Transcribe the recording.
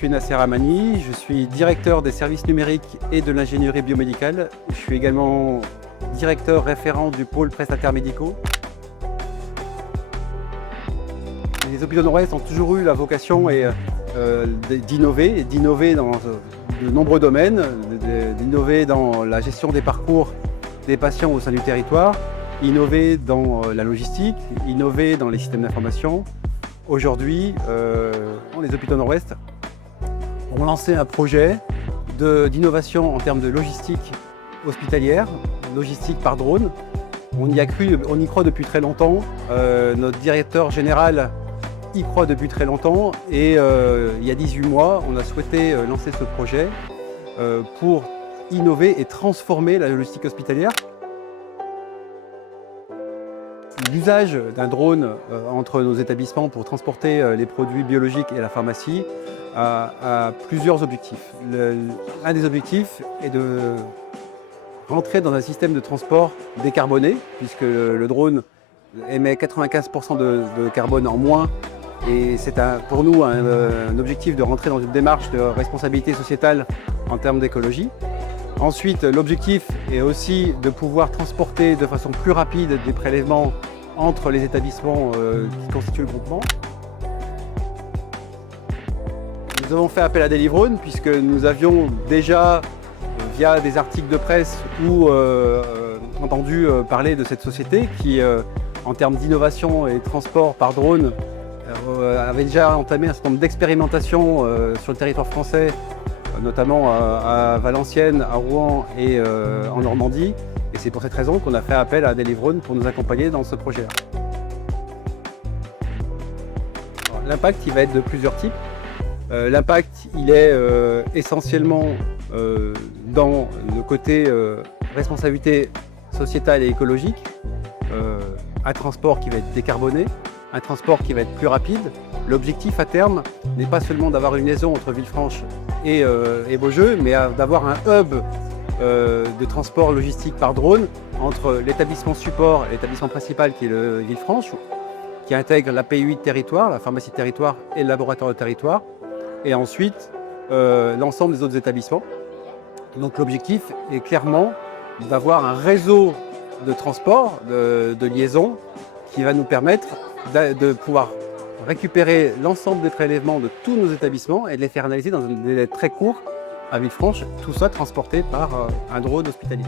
suis Nasser Amani, je suis directeur des services numériques et de l'ingénierie biomédicale. Je suis également directeur référent du pôle prestataires médicaux. Les hôpitaux Nord-Ouest ont toujours eu la vocation d'innover dans de nombreux domaines, d'innover dans la gestion des parcours des patients au sein du territoire, innover dans la logistique, innover dans les systèmes d'information. Aujourd'hui, les hôpitaux Nord-Ouest ont lancé un projet d'innovation en termes de logistique hospitalière, logistique par drone. On y croit depuis très longtemps. Notre directeur général y croit depuis très longtemps et il y a 18 mois, on a souhaité lancer ce projet pour innover et transformer la logistique hospitalière. L'usage d'un drone entre nos établissements pour transporter les produits biologiques et la pharmacie a plusieurs objectifs. Un des objectifs est de rentrer dans un système de transport décarboné, puisque le drone émet 95% de carbone en moins. Et c'est pour nous un objectif de rentrer dans une démarche de responsabilité sociétale en termes d'écologie. Ensuite, l'objectif est aussi de pouvoir transporter de façon plus rapide des prélèvements entre les établissements qui constituent le groupement. Nous avons fait appel à Delivrone puisque nous avions déjà, via des articles de presse ou entendu parler de cette société qui, en termes d'innovation et de transport par drone, avait déjà entamé un certain nombre d'expérimentations sur le territoire français, notamment à Valenciennes, à Rouen et en Normandie. Et c'est pour cette raison qu'on a fait appel à Delivrone pour nous accompagner dans ce projet-là. L'impact, il va être de plusieurs types. L'impact, il est essentiellement dans le côté responsabilité sociétale et écologique. Un transport qui va être décarboné, un transport qui va être plus rapide. L'objectif à terme n'est pas seulement d'avoir une liaison entre Villefranche et Beaujeu, mais d'avoir un hub de transport logistique par drone entre l'établissement support et l'établissement principal qui est le Villefranche, qui intègre la PUI de territoire, la pharmacie de territoire et le laboratoire de territoire, et ensuite l'ensemble des autres établissements. Donc l'objectif est clairement d'avoir un réseau de transport, de liaison, qui va nous permettre de pouvoir récupérer l'ensemble des prélèvements de tous nos établissements et de les faire analyser dans un délai très court à Villefranche, tout ça transporté par un drone hospitalier.